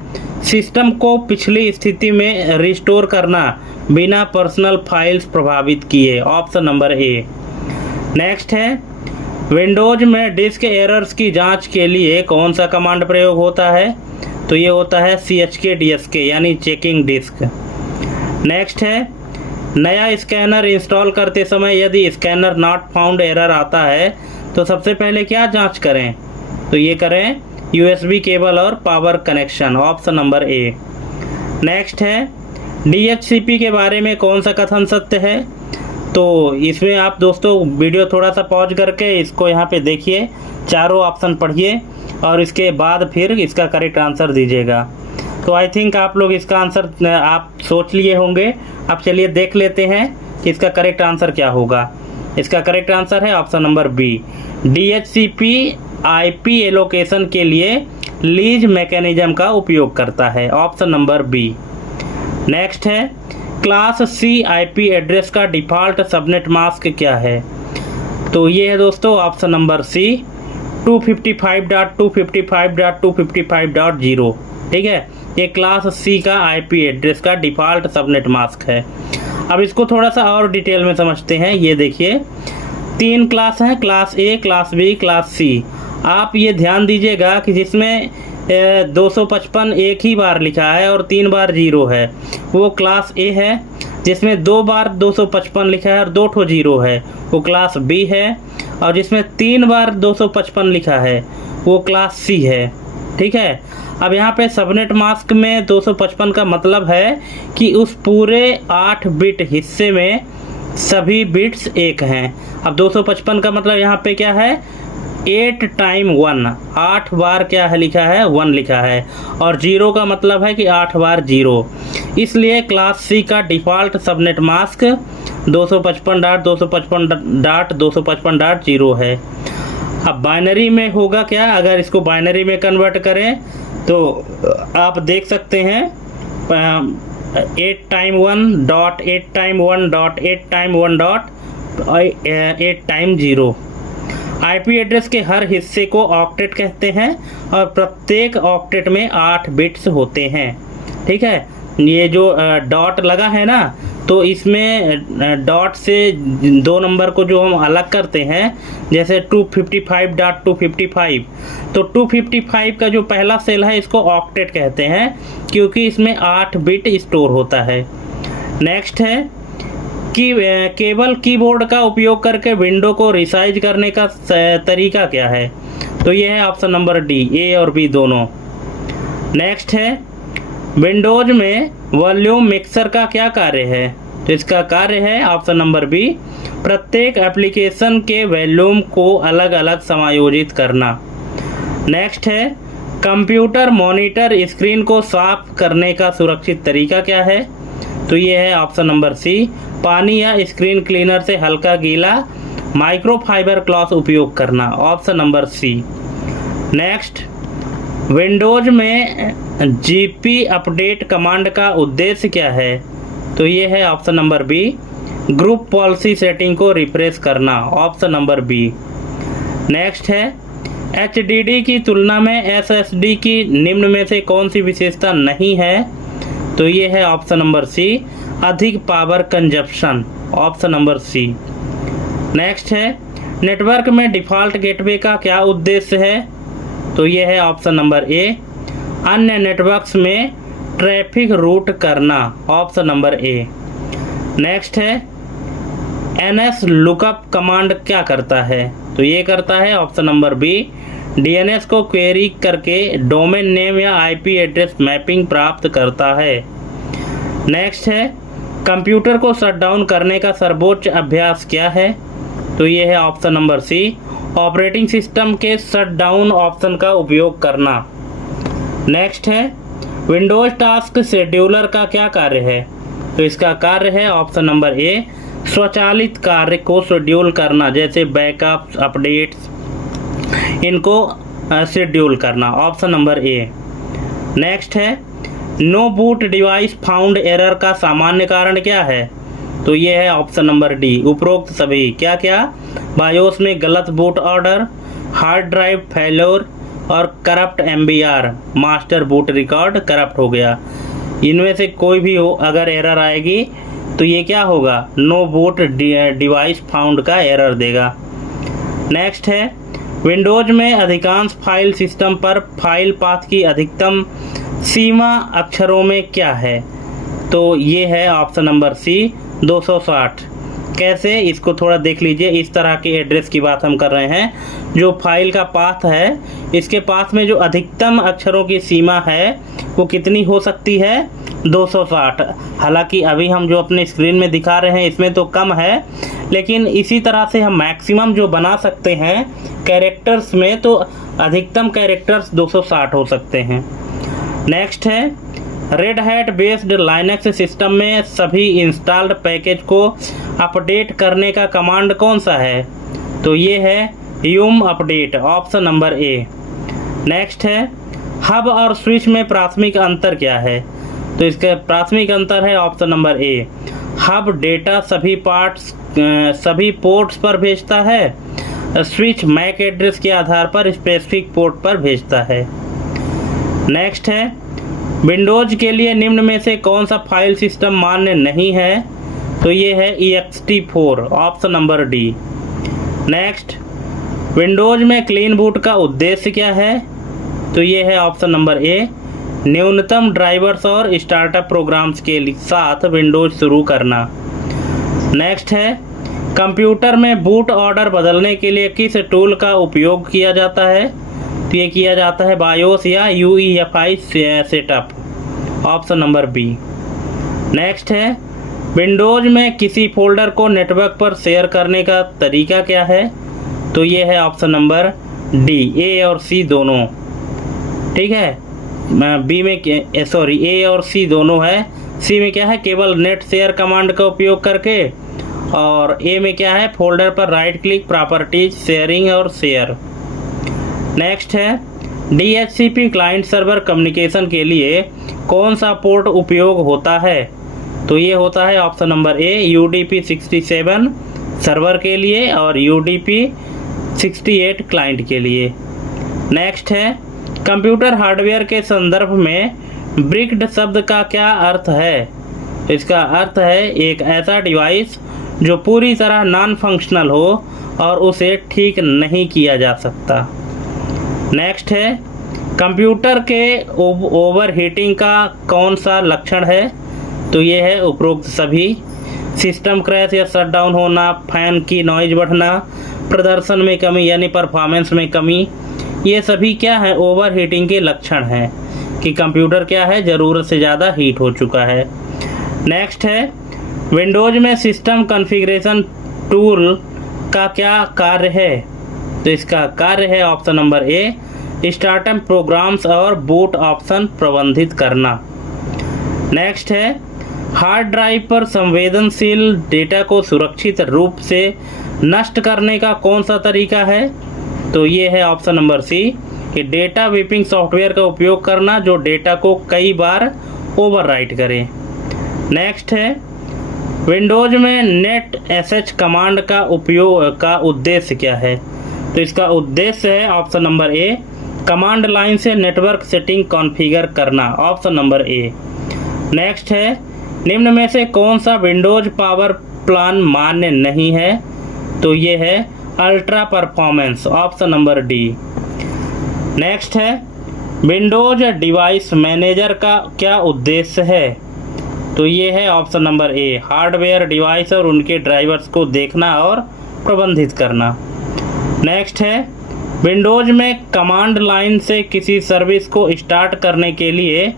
सिस्टम को पिछली स्थिति में रिस्टोर करना बिना पर्सनल फाइल्स प्रभावित किए, ऑप्शन नंबर ए। नेक्स्ट है, विंडोज में डिस्क एरर्स की जांच के लिए कौन सा कमांड प्रयोग होता है? तो ये होता है chkdsk यानी चेकिंग डिस्क। नेक्स्ट है, नया स्कैनर इंस्टॉल करते समय यदि स्कैनर नॉट फाउंड एरर आता है तो सबसे पहले क्या जांच करें? तो ये करें USB केबल और power connection, option number A. Next है, DHCP के बारे में कौन सा कथन सत्य है? तो इसमें आप दोस्तों वीडियो थोड़ा सा पॉज करके इसको यहाँ पे देखिए, चारों ऑप्शन पढ़िए और इसके बाद फिर इसका करेक्ट आंसर दीजिएगा। तो आई थिंक आप लोग इसका आंसर आप सोच लिए होंगे। अब चलिए देख लेते हैं कि इसका करेक्ट आंसर क्या होगा। इसका करेक्ट आंसर है option number B. DHCP IP allocation के लिए लीज मैकेनिज्म का उपयोग करता है, ऑप्शन नंबर बी। नेक्स्ट है, क्लास C IP एड्रेस का डिफ़ॉल्ट सबनेट मास्क क्या है? तो ये है दोस्तों ऑप्शन नंबर सी, 255.255.255.0। ठीक है, ये क्लास C का IP एड्रेस का डिफ़ॉल्ट सबनेट मास्क है। अब इसको थोड़ा सा और डिटेल में समझते हैं। ये देखिए, 3 क्लास हैं, class A, class B, class C। आप ये ध्यान दीजिएगा कि जिसमें 255 एक ही बार लिखा है और 3 बार 0 है वो क्लास A है। जिसमें 2 बार 255 लिखा है और 2 ठो 0 है वो क्लास B है। और जिसमें 3 बार 255 लिखा है वो क्लास C है। ठीक है, अब यहाँ पे सबनेट मास्क में 255 का मतलब है कि उस पूरे 8 बिट हिस्से में सभी बिट्स 1 हैं। अब 255 का मतलब यहाँ पे क्या है? 8 टाइम 1, 8 बार क्या है लिखा है? 1 लिखा है। और 0 का मतलब है कि 8 बार 0। इसलिए क्लास C का डिफ़ॉल्ट सबनेट मास्क 255.255.255.0 है। अब बाइनरी में होगा क्या? अगर इसको बाइनरी में कन्वर्ट करें तो आप देख सकते हैं 8 time 1 dot 8 time 1 dot 8 time 1 dot 8 time 0। IP address के हर हिस्से को ऑक्टेट कहते हैं और प्रत्येक ऑक्टेट में 8 बिट्स होते हैं। ठीक है, ये जो डॉट लगा है ना, तो इसमें डॉट से 2 नंबर को जो हम अलग करते हैं, जैसे 255.255, तो 255 का जो पहला सेल है इसको ऑक्टेट कहते हैं क्योंकि इसमें 8 बिट स्टोर होता है। नेक्स्ट है कि केबल कीबोर्ड का उपयोग करके विंडो को रिसाइज करने का तरीका क्या है? तो ये है ऑप्शन नंबर डी, ए और बी दोनों। नेक्स्ट है, विंडोज में वॉल्यूम मिक्सर का क्या कार्य है? तो इसका कार्य है ऑप्शन नंबर बी, प्रत्येक एप्लीकेशन के वॉल्यूम को अलग अलग समायोजित करना। नेक्स्ट है, कंप्यूटर मॉनिटर स्क्रीन को साफ करने का सुरक्षित तरीका क्या है? तो ये है ऑप्शन नंबर सी, पानी या स्क्रीन क्लीनर से हल्का गीला माइक्रोफाइबर क्लॉथ उपयोग करना, option number C. Next, Windows में GP अपडेट कमांड का उद्देश्य क्या है? तो ये है option number B, group policy setting को रिफ्रेश करना, ऑप्शन नंबर बी। नेक्स्ट है, HDD की तुलना में SSD की निम्न में से कौन सी विशेषता नहीं है? तो ये है ऑप्शन नंबर सी, अधिक power consumption, option number C. Next है, नेटवर्क में डिफ़ॉल्ट गेटवे का क्या उद्देश्य है? तो ये है ऑप्शन नंबर ए, अन्य नेटवर्क्स में ट्रैफिक रूट करना, ऑप्शन नंबर ए। नेक्स्ट है, NS लुकअप कमांड क्या करता है? तो ये करता है ऑप्शन नंबर बी, DNS को क्वेरी करके डोमेन नेम या IP एड्रेस मैपिंग प्राप्त करता है। नेक्स्ट है, कंप्यूटर को शटडाउन करने का सर्वोच्च अभ्यास क्या है? तो ये है option number C, operating system के शटडाउन ऑप्शन का उपयोग करना। नेक्स्ट है, विंडोज टास्क शेड्यूलर का क्या कार्य है? तो इसका कार्य है ऑप्शन नंबर ए, स्वचालित कार्य को शेड्यूल करना, जैसे बैकअप, अपडेट्स, इनको शेड्यूल करना, ऑप्शन नंबर ए। नेक्स्ट है, no boot device found error का सामान्य कारण क्या है? तो ये है ऑप्शन नंबर डी, उपरोक्त सभी। क्या क्या? बायोस में गलत boot order, hard drive failure, और corrupt MBR master boot record corrupt हो गया। इनमें से कोई भी हो अगर एरर आएगी तो ये क्या होगा, नो बूट डिवाइस फाउंड का एरर देगा। नेक्स्ट है, विंडोज में अधिकांश फाइल सिस्टम पर फाइल पाथ की अधिकतम सीमा अक्षरों में क्या है? तो ये है ऑप्शन नंबर सी 260। कैसे, इसको थोड़ा देख लीजिए। इस तरह के एड्रेस की बात हम कर रहे हैं। जो फाइल का पाथ है, इसके पाथ में जो अधिकतम अक्षरों की सीमा है वो कितनी हो सकती है, 260। हालांकि अभी हम जो अपने स्क्रीन में दिखा रहे हैं इसमें तो कम है, लेकिन इसी तरह से हम मैक्सिमम जो बना सकते हैं कैरेक्टर्स में, तो अधिकतम कैरेक्टर्स 260 हो सकते हैं। नेक्स्ट है, red hat based Linux system में सभी इंस्टॉल्ड पैकेज को अपडेट करने का कमांड कौन सा है? तो ये है yum update, option number A. Next है, हब और स्विच में प्राथमिक अंतर क्या है? तो इसका प्राथमिक अंतर है ऑप्शन नंबर ए। हब डेटा सभी पोर्ट्स पर भेजता है, स्विच मैक एड्रेस के आधार पर स्पेसिफिक पोर्ट पर भेजता है। नेक्स्ट है, विंडोज के लिए निम्न में से कौन सा फाइल सिस्टम मान्य नहीं है? तो ये है ext4, option number D. Next, Windows में क्लीन बूट का उद्देश्य क्या है? तो ये है ऑप्शन नंबर ए, न्यूनतम ड्राइवर्स और स्टार्टअप प्रोग्राम्स के साथ विंडोज शुरू करना। नेक्स्ट है, कंप्यूटर में बूट ऑर्डर बदलने के लिए किस टूल का उपयोग किया जाता है? तो ये किया जाता है बायोस या UEFI setup, option number B. Next है, विंडोज में किसी फोल्डर को नेटवर्क पर शेयर करने का तरीका क्या है? तो ये है ऑप्शन नंबर डी, ए और सी दोनों। ठीक है, बी में ए और सी दोनों है। सी में क्या है, केवल नेट शेयर कमांड का उपयोग करके, और ए में क्या है, फोल्डर पर राइट क्लिक, प्रॉपर्टीज, शेयरिंग और शेयर। नेक्स्ट है, DHCP क्लाइंट सर्वर कम्युनिकेशन के लिए कौन सा पोर्ट उपयोग होता है? तो ये होता है ऑप्शन नंबर ए, UDP 67 सर्वर के लिए और UDP 68 क्लाइंट के लिए। नेक्स्ट है, कंप्यूटर हार्डवेयर के संदर्भ में ब्रिक्ड शब्द का क्या अर्थ है? इसका अर्थ है एक ऐसा डिवाइस जो पूरी तरह नॉन फंक्शनल हो और उसे ठीक नहीं किया जा सकता। नेक्स्ट है, कंप्यूटर के ओवरहीटिंग का कौन सा लक्षण है? तो ये है उपरोक्त सभी। सिस्टम क्रैश या शटडाउन होना, फैन की नॉइज बढ़ना, प्रदर्शन में कमी यानी परफॉर्मेंस में कमी, ये सभी क्या है, ओवरहीटिंग के लक्षण हैं कि कंप्यूटर क्या है, ज़रूरत से ज़्यादा हीट हो चुका है। नेक्स्ट है, विंडोज में सिस्टम कॉन्फ़िगरेशन टूल का क्या कार्य है? तो इसका कार्य है option number A, startup programs और बूट ऑप्शन प्रबंधित करना। नेक्स्ट है, हार्ड ड्राइव पर संवेदनशील डेटा को सुरक्षित रूप से नष्ट करने का कौन सा तरीका है? तो ये है ऑप्शन नंबर सी, कि डेटा विपिंग सॉफ्टवेयर का उपयोग करना जो डेटा को कई बार ओवरराइट करे। नेक्स्ट है, विंडोज में नेट sh कमांड का उपयोग का उद्देश्य क्या है? तो इसका उद्देश्य है ऑप्शन नंबर ए, कमांड लाइन से नेटवर्क सेटिंग कॉन्फ़िगर करना, ऑप्शन नंबर ए। नेक्स्ट है, निम्न में से कौन सा विंडोज पावर प्लान मान्य नहीं है? तो ये है ultra performance, option number D. Next है, विंडोज डिवाइस मैनेजर का क्या उद्देश्य है? तो ये है ऑप्शन नंबर ए, हार्डवेयर डिवाइस और उनके ड्राइवर्स को देखना और प्रबंधित करना। नेक्स्ट है, विंडोज में कमांड लाइन से किसी सर्विस को स्टार्ट करने के लिए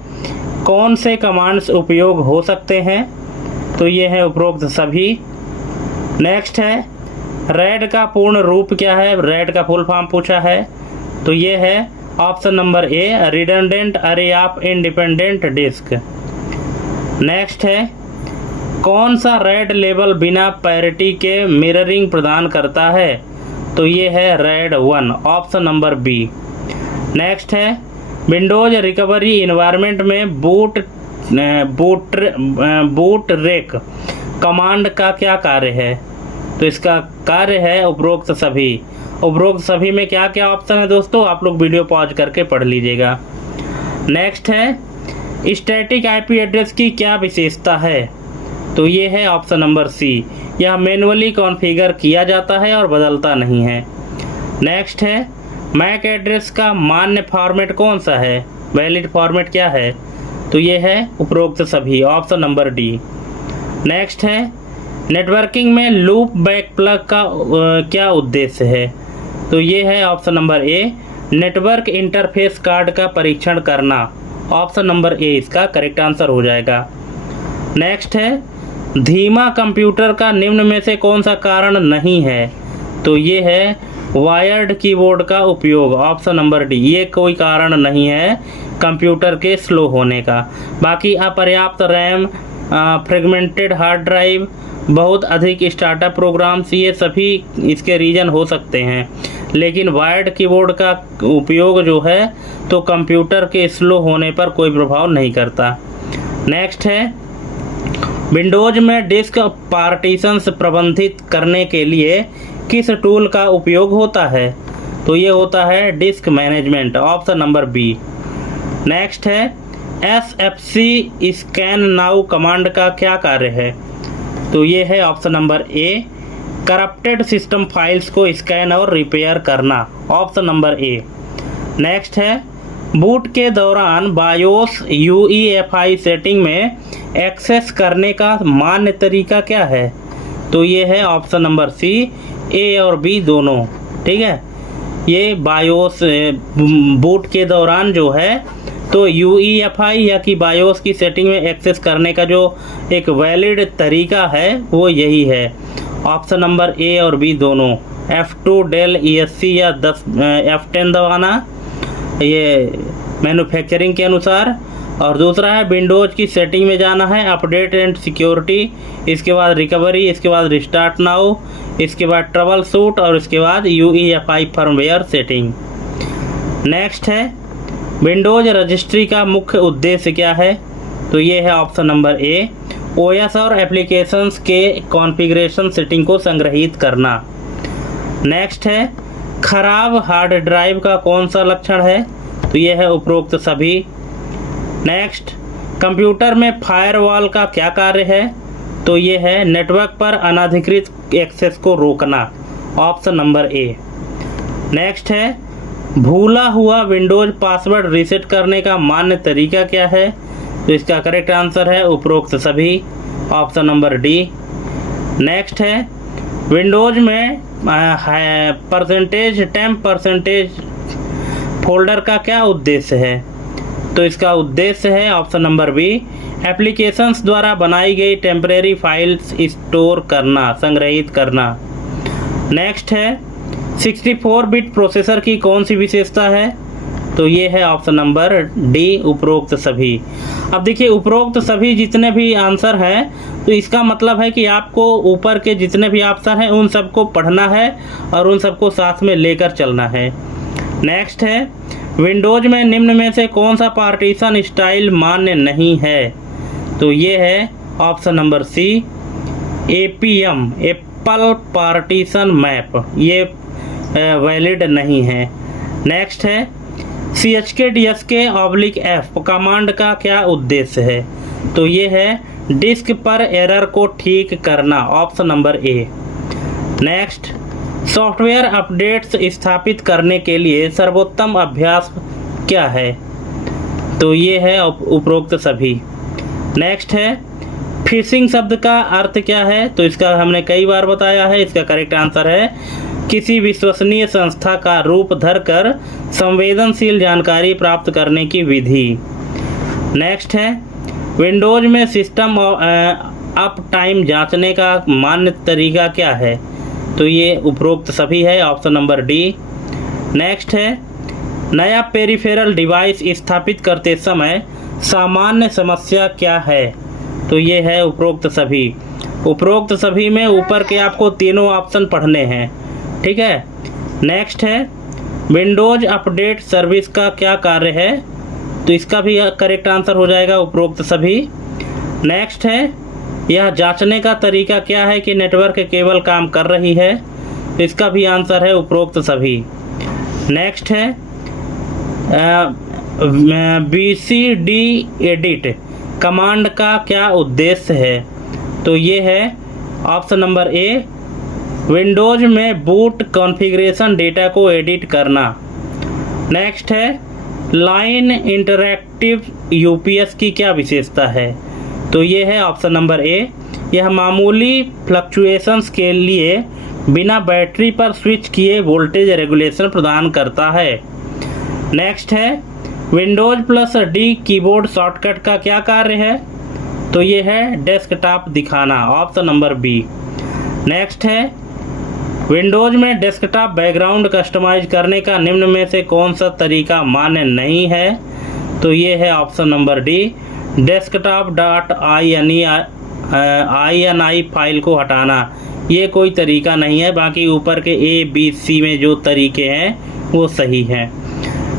कौन से कमांड्स उपयोग हो सकते हैं? तो ये है उपरोक्त सभी। नेक्स्ट है, रैड का पूर्ण रूप क्या है? रैड का फुल फॉर्म पूछा है, तो ये है option number A, redundant array of independent disk. Next है, कौन सा रैड लेबल बिना पैरिटी के मिररिंग प्रदान करता है? तो ये है RAID 1, option number B. Next है, विंडोज रिकवरी इन्वायरमेंट में बूट रेक कमांड का क्या कार्य है? तो इसका कार्य है उपरोक्त सभी, उपरोक्त सभी में क्या क्या ऑप्शन है दोस्तों, आप लोग वीडियो पॉज करके पढ़ लीजिएगा। नेक्स्ट है स्टैटिक आईपी एड्रेस की क्या विशेषता है, तो ये है ऑप्शन नंबर सी, यह मैनुअली कॉन्फ़िगर किया जाता है और बदलता नहीं है। नेक्स्ट है मैक एड्रेस का मान्य फॉर्मेट कौन सा है, वैलिड फॉर्मेट क्या है, तो ये है उपरोक्त सभी, ऑप्शन नंबर डी। नेक्स्ट है नेटवर्किंग में लूप बैक प्लग का क्या उद्देश्य है, तो ये है ऑप्शन नंबर ए, नेटवर्क इंटरफेस कार्ड का परीक्षण करना, ऑप्शन नंबर ए इसका करेक्ट आंसर हो जाएगा। नेक्स्ट है धीमा कंप्यूटर का निम्न में से कौन सा कारण नहीं है, तो ये है वायर्ड कीबोर्ड का उपयोग, ऑप्शन नंबर डी, ये कोई कारण नहीं है कंप्यूटर के स्लो होने का। बाकी अपर्याप्त रैम, फ्रेगमेंटेड हार्ड ड्राइव, बहुत अधिक स्टार्टअप प्रोग्राम्स, ये सभी इसके रीज़न हो सकते हैं, लेकिन वायर्ड कीबोर्ड का उपयोग जो है तो कंप्यूटर के स्लो होने पर कोई प्रभाव नहीं करता। नेक्स्ट है विंडोज में डिस्क पार्टीशंस प्रबंधित करने के लिए किस टूल का उपयोग होता है, तो ये होता है disk management, option number B. Next है SFC स्कैन नाउ कमांड का क्या कार्य है, तो ये है option number A, corrupted system files को स्कैन और रिपेयर करना, ऑप्शन नंबर ए। नेक्स्ट है बूट के दौरान बायोस UEFI सेटिंग में एक्सेस करने का मान्य तरीका क्या है, तो ये है ऑप्शन नंबर सी, ए और बी दोनों, ठीक है। ये बायोस बूट के दौरान जो है तो UEFI या कि बायोस की सेटिंग में एक्सेस करने का जो एक वैलिड तरीका है वो यही है, ऑप्शन नंबर ए और बी दोनों। F2 डेल ESC या F10 दबाना, ये मैन्युफैक्चरिंग के अनुसार। और दूसरा है विंडोज़ की सेटिंग में जाना है, अपडेट एंड सिक्योरिटी, इसके बाद रिकवरी, इसके बाद रिस्टार्ट नाउ, इसके बाद ट्रबल शूट और इसके बाद UEFI फर्मवेयर सेटिंग। नेक्स्ट है विंडोज़ रजिस्ट्री का मुख्य उद्देश्य क्या है, तो ये है ऑप्शन नंबर ए, OS और एप्लीकेशंस के कॉन्फ़िगरेशन सेटिंग को संग्रहित करना। नेक्स्ट है खराब हार्ड ड्राइव का कौन सा लक्षण है, तो ये है उपरोक्त सभी। नेक्स्ट कंप्यूटर में फायरवॉल का क्या कार्य है, तो ये है नेटवर्क पर अनधिकृत एक्सेस को रोकना, ऑप्शन नंबर ए। नेक्स्ट है भूला हुआ विंडोज पासवर्ड रीसेट करने का मान्य तरीका क्या है, तो इसका करेक्ट आंसर है उपरोक्त सभी, ऑप्शन नंबर डी। नेक्स्ट है विंडोज में %temp% फोल्डर का क्या उद्देश्य है, तो इसका उद्देश्य है ऑप्शन नंबर बी, एप्लीकेशंस द्वारा बनाई गई टेम्परेरी फाइल्स स्टोर करना, संग्रहित करना। नेक्स्ट है 64 बिट प्रोसेसर की कौन सी विशेषता है, तो ये है ऑप्शन नंबर डी, उपरोक्त सभी। अब देखिए उपरोक्त सभी जितने भी आंसर हैं तो इसका मतलब है कि आपको ऊपर के जितने भी ऑप्शन हैं उन सबको पढ़ना है और उन सबको साथ में लेकर चलना है। नेक्स्ट है विंडोज में निम्न में से कौन सा पार्टीशन स्टाइल मान्य नहीं है, तो ये है option number C, APM Apple partition map, ये वैलिड नहीं है। नेक्स्ट है CHKDSK/F कमांड का क्या उद्देश्य है, तो ये है डिस्क पर एरर को ठीक करना, option number A. Next software updates स्थापित करने के लिए सर्वोत्तम अभ्यास क्या है, तो ये है उपरोक्त सभी। नेक्स्ट है फिशिंग शब्द का अर्थ क्या है, तो इसका हमने कई बार बताया है, इसका करेक्ट आंसर है किसी विश्वसनीय संस्था का रूप धरकर संवेदनशील जानकारी प्राप्त करने की विधि। नेक्स्ट है विंडोज में सिस्टम अप टाइम जांचने का मान्य तरीका क्या है, तो ये उपरोक्त सभी है, ऑप्शन नंबर डी। नेक्स्ट है नया पेरिफेरल डिवाइस स्थापित करते समय सामान्य समस्या क्या है, तो ये है उपरोक्त सभी। उपरोक्त सभी में ऊपर के आपको तीनों ऑप्शन पढ़ने हैं, ठीक है। नेक्स्ट है विंडोज अपडेट सर्विस का क्या कार्य है, तो इसका भी करेक्ट आंसर हो जाएगा उपरोक्त सभी। नेक्स्ट है यह जांचने का तरीका क्या है कि नेटवर्क केबल काम कर रही है, तो इसका भी आंसर है उपरोक्त सभी। नेक्स्ट है BCD एडिट कमांड का क्या उद्देश्य है? तो ये है ऑप्शन नंबर ए, विंडोज में बूट कॉन्फ़िगरेशन डेटा को एडिट करना। नेक्स्ट है लाइन इंटरैक्टिव यूपीएस की क्या विशेषता है? तो ये है ऑप्शन नंबर ए, यह मामूली फ्लक्चुएशंस के लिए बिना बैटरी पर स्विच किए वोल्टेज रेगुलेशन प्रदान करता है। नेक्स्ट है Windows plus D keyboard shortcut का क्या कार्य है? तो ये है डेस्कटॉप दिखाना, ऑप्शन नंबर बी। नेक्स्ट है विंडोज में डेस्कटॉप बैकग्राउंड कस्टमाइज करने का निम्न में से कौन सा तरीका मान्य नहीं है? तो ये है option number D, desktop.ini file को हटाना। ये कोई तरीका नहीं है, बाकी ऊपर के ए बी सी में जो तरीके हैं वो सही हैं।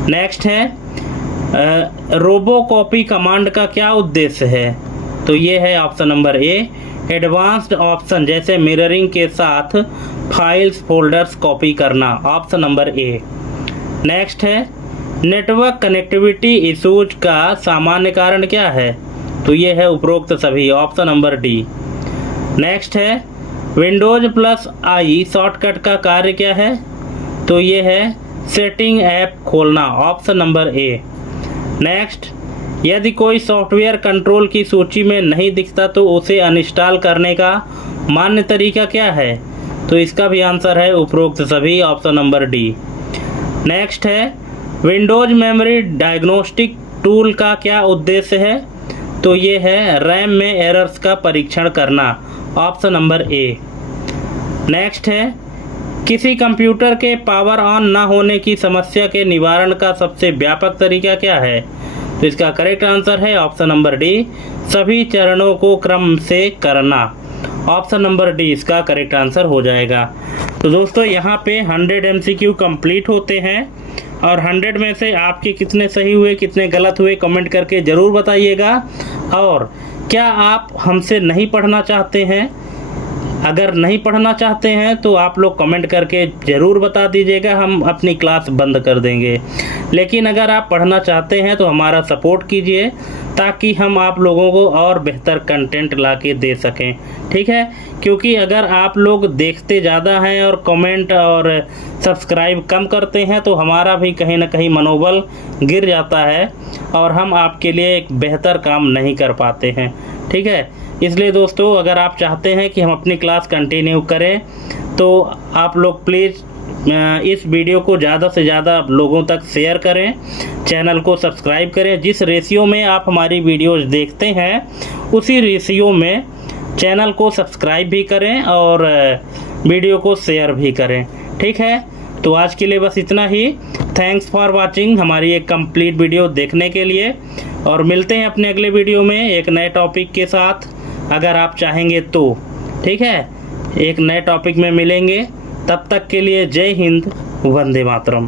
नेक्स्ट है रोबोकॉपी कमांड का क्या उद्देश्य है? तो ये है ऑप्शन नंबर ए, एडवांस्ड ऑप्शन जैसे मिररिंग के साथ फाइल्स फोल्डर्स कॉपी करना, ऑप्शन नंबर ए। नेक्स्ट है नेटवर्क कनेक्टिविटी इशूज का सामान्य कारण क्या है? तो ये है उपरोक्त सभी, ऑप्शन नंबर डी। नेक्स्ट है विंडोज प्लस आई शॉर्टकट का कार्य क्या है? तो ये है सेटिंग ऐप खोलना, ऑप्शन नंबर ए। नेक्स्ट, यदि कोई सॉफ्टवेयर कंट्रोल की सूची में नहीं दिखता तो उसे अनइंस्टॉल करने का मान्य तरीका क्या है? तो इसका भी आंसर है उपरोक्त सभी, ऑप्शन नंबर डी। नेक्स्ट है विंडोज मेमोरी डायग्नोस्टिक टूल का क्या उद्देश्य है? तो ये है रैम में एरर्स का परीक्षण करना, ऑप्शन नंबर ए। नेक्स्ट है किसी कंप्यूटर के पावर ऑन न होने की समस्या के निवारण का सबसे व्यापक तरीका क्या है? तो इसका करेक्ट आंसर है ऑप्शन नंबर डी, सभी चरणों को क्रम से करना, ऑप्शन नंबर डी इसका करेक्ट आंसर हो जाएगा। तो दोस्तों यहाँ पे 100 MCQ कंप्लीट होते हैं और 100 में से आपके कितने सही हुए कितने गलत हुए कमेंट करके ज़रूर बताइएगा। और क्या आप हमसे नहीं पढ़ना चाहते हैं? अगर नहीं पढ़ना चाहते हैं तो आप लोग कमेंट करके ज़रूर बता दीजिएगा, हम अपनी क्लास बंद कर देंगे। लेकिन अगर आप पढ़ना चाहते हैं तो हमारा सपोर्ट कीजिए ताकि हम आप लोगों को और बेहतर कंटेंट ला के दे सकें, ठीक है? क्योंकि अगर आप लोग देखते ज़्यादा हैं और कमेंट और सब्सक्राइब कम करते हैं तो हमारा भी कहीं ना कहीं मनोबल गिर जाता है और हम आपके लिए एक बेहतर काम नहीं कर पाते हैं, ठीक है? इसलिए दोस्तों अगर आप चाहते हैं कि हम अपनी क्लास कंटिन्यू करें तो आप लोग प्लीज़ इस वीडियो को ज़्यादा से ज़्यादा लोगों तक शेयर करें, चैनल को सब्सक्राइब करें। जिस रेशियो में आप हमारी वीडियोज़ देखते हैं उसी रेशियो में चैनल को सब्सक्राइब भी करें और वीडियो को शेयर भी करें, ठीक है? तो आज के लिए बस इतना ही। थैंक्स फॉर वाचिंग हमारी एक कंप्लीट वीडियो देखने के लिए, और मिलते हैं अपने अगले वीडियो में एक नए टॉपिक के साथ अगर आप चाहेंगे तो, ठीक है? एक नए टॉपिक में मिलेंगे, तब तक के लिए जय हिंद, वंदे मातरम।